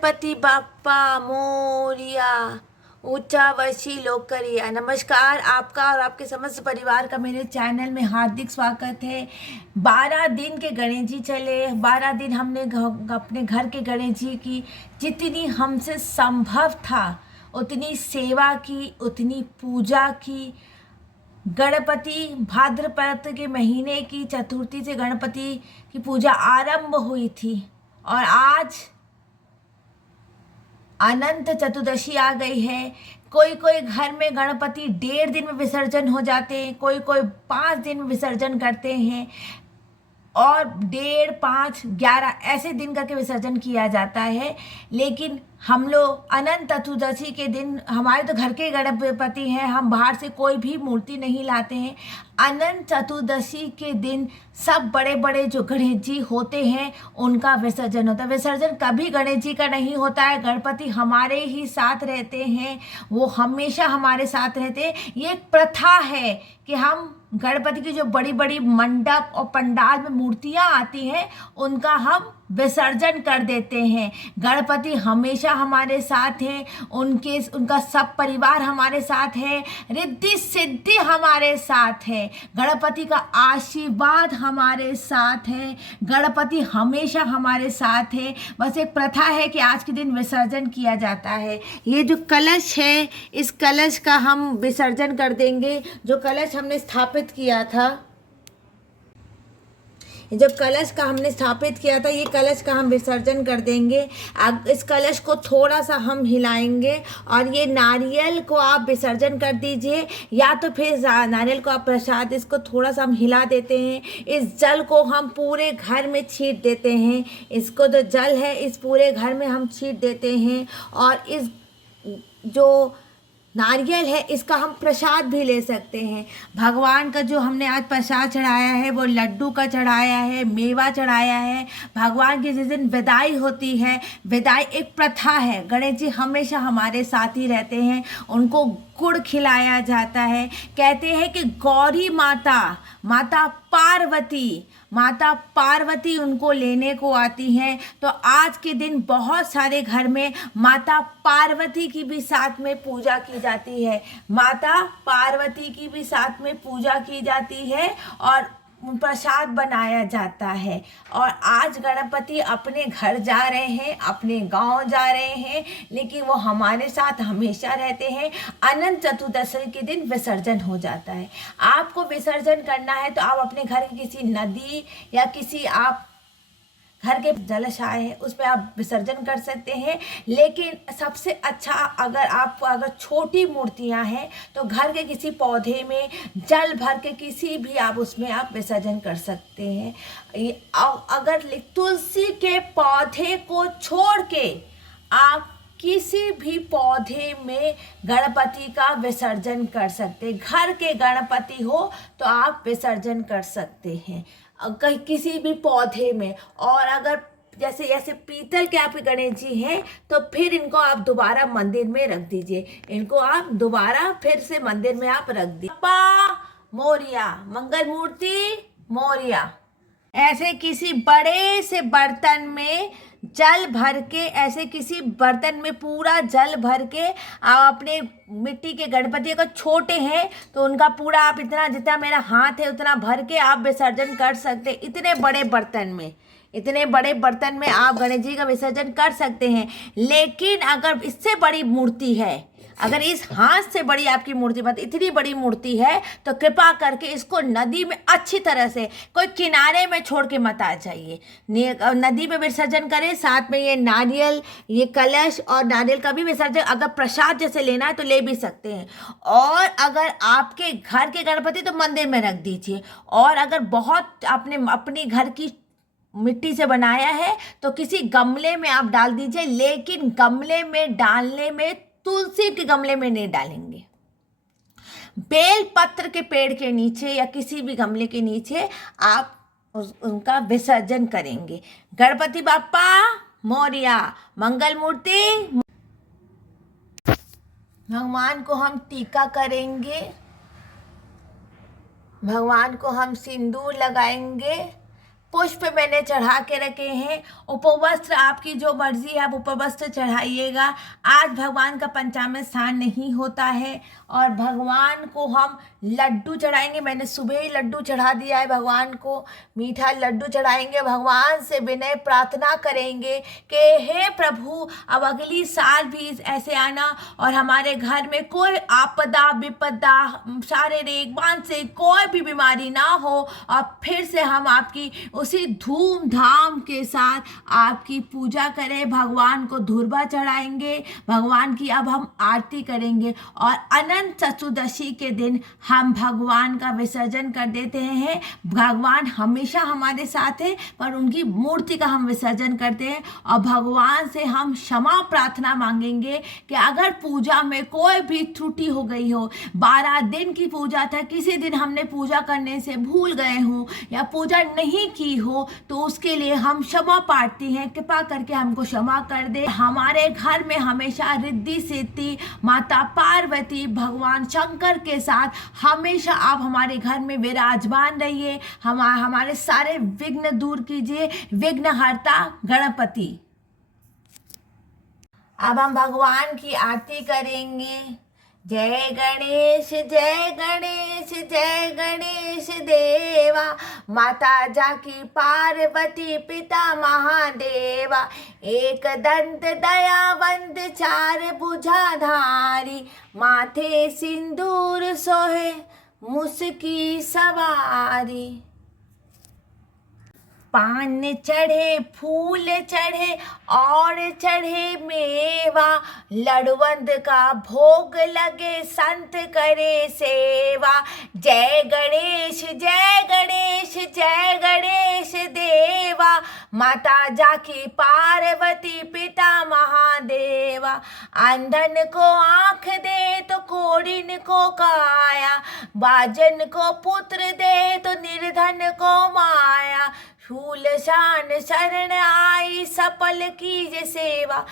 गणपति बाप्पा मोरिया, ऊंचा वर्षी लोकरिया। नमस्कार, आपका और आपके समस्त परिवार का मेरे चैनल में हार्दिक स्वागत है। 12 दिन के गणेश जी चले। 12 दिन हमने अपने घर के गणेश जी की जितनी हमसे संभव था उतनी सेवा की, उतनी पूजा की। गणपति भाद्रपद के महीने की चतुर्थी से गणपति की पूजा आरंभ हुई थी और आज अनंत चतुर्दशी आ गई है। कोई कोई घर में गणपति 1.5 दिन में विसर्जन हो जाते हैं, कोई कोई 5 दिन में विसर्जन करते हैं और 1.5, 5, 11 ऐसे दिन करके विसर्जन किया जाता है। लेकिन हम लोग अनंत चतुर्दशी के दिन, हमारे तो घर के गणपति हैं, हम बाहर से कोई भी मूर्ति नहीं लाते हैं। अनंत चतुर्दशी के दिन सब बड़े बड़े जो गणेश जी होते हैं उनका विसर्जन होता है। विसर्जन कभी गणेश जी का नहीं होता है, गणपति हमारे ही साथ रहते हैं, वो हमेशा हमारे साथ रहते हैं। ये एक प्रथा है कि हम गणपति की जो बड़ी बड़ी मंडप और पंडाल में मूर्तियां आती हैं उनका हम विसर्जन कर देते हैं। गणपति हमेशा हमारे साथ हैं, उनका सब परिवार हमारे साथ है, रिद्धि सिद्धि हमारे साथ है, गणपति का आशीर्वाद हमारे साथ है, गणपति हमेशा हमारे साथ है। बस एक प्रथा है कि आज के दिन विसर्जन किया जाता है। ये जो कलश है, इस कलश का हम विसर्जन कर देंगे। जो कलश हमने स्थापित किया था, जब कलश का हमने स्थापित किया था, ये कलश का हम विसर्जन कर देंगे। इस कलश को थोड़ा सा हम हिलाएंगे और ये नारियल को आप विसर्जन कर दीजिए, या तो फिर नारियल को आप प्रसाद, इसको थोड़ा सा हम हिला देते हैं। इस जल को हम पूरे घर में छींट देते हैं। इसको जो जल है इस पूरे घर में हम छींट देते हैं और इस जो नारियल है इसका हम प्रसाद भी ले सकते हैं। भगवान का जो हमने आज प्रसाद चढ़ाया है वो लड्डू का चढ़ाया है, मेवा चढ़ाया है। भगवान की जिस दिन विदाई होती है, विदाई एक प्रथा है, गणेश जी हमेशा हमारे साथ ही रहते हैं, उनको गुड़ खिलाया जाता है। कहते हैं कि गौरी माता पार्वती उनको लेने को आती हैं। तो आज के दिन बहुत सारे घर में माता पार्वती की भी साथ में पूजा की जाती है, माता पार्वती की भी साथ में पूजा की जाती है और प्रसाद बनाया जाता है। और आज गणपति अपने घर जा रहे हैं, अपने गांव जा रहे हैं, लेकिन वो हमारे साथ हमेशा रहते हैं। अनंत चतुर्दशी के दिन विसर्जन हो जाता है। आपको विसर्जन करना है तो आप अपने घर की किसी नदी या किसी आप घर के जलाशय है उसमें आप विसर्जन कर सकते हैं। लेकिन सबसे अच्छा, अगर छोटी मूर्तियां हैं तो घर के किसी पौधे में जल भर के किसी भी आप उसमें आप विसर्जन कर सकते हैं। अगर तुलसी के पौधे को छोड़ के आप किसी भी पौधे में गणपति का विसर्जन कर सकते हैं। घर के गणपति हो तो आप विसर्जन कर सकते हैं कहीं किसी भी पौधे में। और अगर जैसे पीतल के आपके गणेश जी हैं तो फिर इनको आप दोबारा मंदिर में रख दीजिए, इनको आप दोबारा फिर से मंदिर में आप रख दीजिए। बाप्पा मोरिया, मंगल मूर्ति मोरिया। ऐसे किसी बड़े से बर्तन में जल भर के, ऐसे किसी बर्तन में पूरा जल भर के आप अपने मिट्टी के गणपति, अगर छोटे हैं तो उनका पूरा आप इतना, जितना मेरा हाथ है उतना भर के आप विसर्जन कर सकते हैं। इतने बड़े बर्तन में आप गणेश जी का विसर्जन कर सकते हैं। लेकिन अगर इससे बड़ी मूर्ति है, अगर इस हाथ से बड़ी आपकी मूर्ति, मतलब इतनी बड़ी मूर्ति है, तो कृपा करके इसको नदी में अच्छी तरह से, कोई किनारे में छोड़ के मत आ जाइए, नदी में विसर्जन करें। साथ में ये नारियल, ये कलश और नारियल का भी विसर्जन, अगर प्रसाद जैसे लेना है तो ले भी सकते हैं। और अगर आपके घर के गणपति तो मंदिर में रख दीजिए, और अगर बहुत आपने अपनी घर की मिट्टी से बनाया है तो किसी गमले में आप डाल दीजिए। लेकिन गमले में डालने में, तुलसी के गमले में नहीं डालेंगे, बेल पत्र के पेड़ के नीचे या किसी भी गमले के नीचे आप उनका विसर्जन करेंगे। गणपति बाप्पा मोरिया, मंगल मूर्ति। भगवान को हम टीका करेंगे, भगवान को हम सिंदूर लगाएंगे, पुष्प मैंने चढ़ा के रखे हैं। उपवस्त्र आपकी जो मर्जी है आप उपवस्त्र चढ़ाइएगा। आज भगवान का पंचामृत स्नान नहीं होता है और भगवान को हम लड्डू चढ़ाएंगे। मैंने सुबह ही लड्डू चढ़ा दिया है भगवान को, मीठा लड्डू चढ़ाएंगे। भगवान से विनय प्रार्थना करेंगे कि हे प्रभु अब अगली साल भी ऐसे आना और हमारे घर में कोई आपदा विपदा शारीरिक मानसिक कोई भी बीमारी ना हो और फिर से हम आपकी उसी धूमधाम के साथ आपकी पूजा करें। भगवान को धूर्वा चढ़ाएंगे, भगवान की अब हम आरती करेंगे और अनंत चतुर्दशी के दिन हम भगवान का विसर्जन कर देते हैं। भगवान हमेशा हमारे साथ है पर उनकी मूर्ति का हम विसर्जन करते हैं और भगवान से हम क्षमा प्रार्थना मांगेंगे कि अगर पूजा में कोई भी त्रुटि हो गई हो, 12 दिन की पूजा था, किसी दिन हमने पूजा करने से भूल गए हों या पूजा नहीं की हो तो उसके लिए हम क्षमा प्रार्थी हैं। कृपा करके हमको क्षमा कर दे। हमारे घर में हमेशा रिद्धि सिद्धि माता पार्वती भगवान शंकर के साथ हमेशा आप हमारे घर में विराजमान रहिए। हमारे सारे विघ्न दूर कीजिए, विघ्नहर्ता गणपति। अब हम भगवान की आरती करेंगे। जय गणेश जय गणेश जय गणेश देवा, माता जाकी पार्वती पिता महादेवा, एक दंत दयावंत चार भुजाधारी, माथे सिंदूर सोहे मुस्की सवारी। पान चढ़े फूल चढ़े और चढ़े मेवा, लड़वंद का भोग लगे संत करे सेवा। जय गणेश जय गणेश जय गणेश देवा, माता जाकी पार्वती पिता महादेवा, अंधन को आँख दे तो कोढ़िन को काया, बाजन को पुत्र दे तो निर्धन को माया, फूल शान शरण आई सफल कीजे सेवा।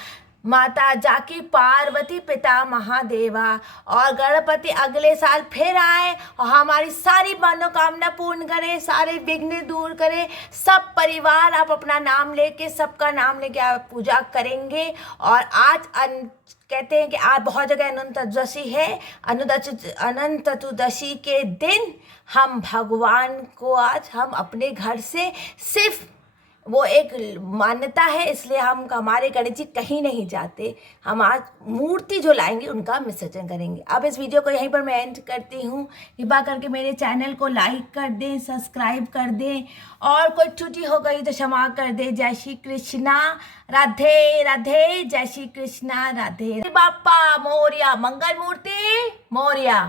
माता जाकी पार्वती पिता महादेवा और गणपति अगले साल फिर आए और हमारी सारी मनोकामना पूर्ण करे, सारे विघ्न दूर करे। सब परिवार आप अपना नाम लेके, सबका नाम लेके आप पूजा करेंगे। और आज कहते हैं कि आज बहुत जगह अनंत चतुर्दशी है। अनंत चतुर्दशी के दिन हम भगवान को आज हम अपने घर से सिर्फ वो एक मान्यता है, इसलिए हम हमारे गणेश जी कहीं नहीं जाते। हम आज मूर्ति जो लाएंगे उनका विसर्जन करेंगे। अब इस वीडियो को यहीं पर मैं एंड करती हूँ। कृपा करके मेरे चैनल को लाइक कर दें, सब्सक्राइब कर दें और कोई त्रुटि हो गई तो क्षमा कर दें। जय श्री कृष्णा, राधे राधे, जय श्री कृष्णा, राधे। बाप्पा मोरिया, मंगल मूर्ति मोरिया।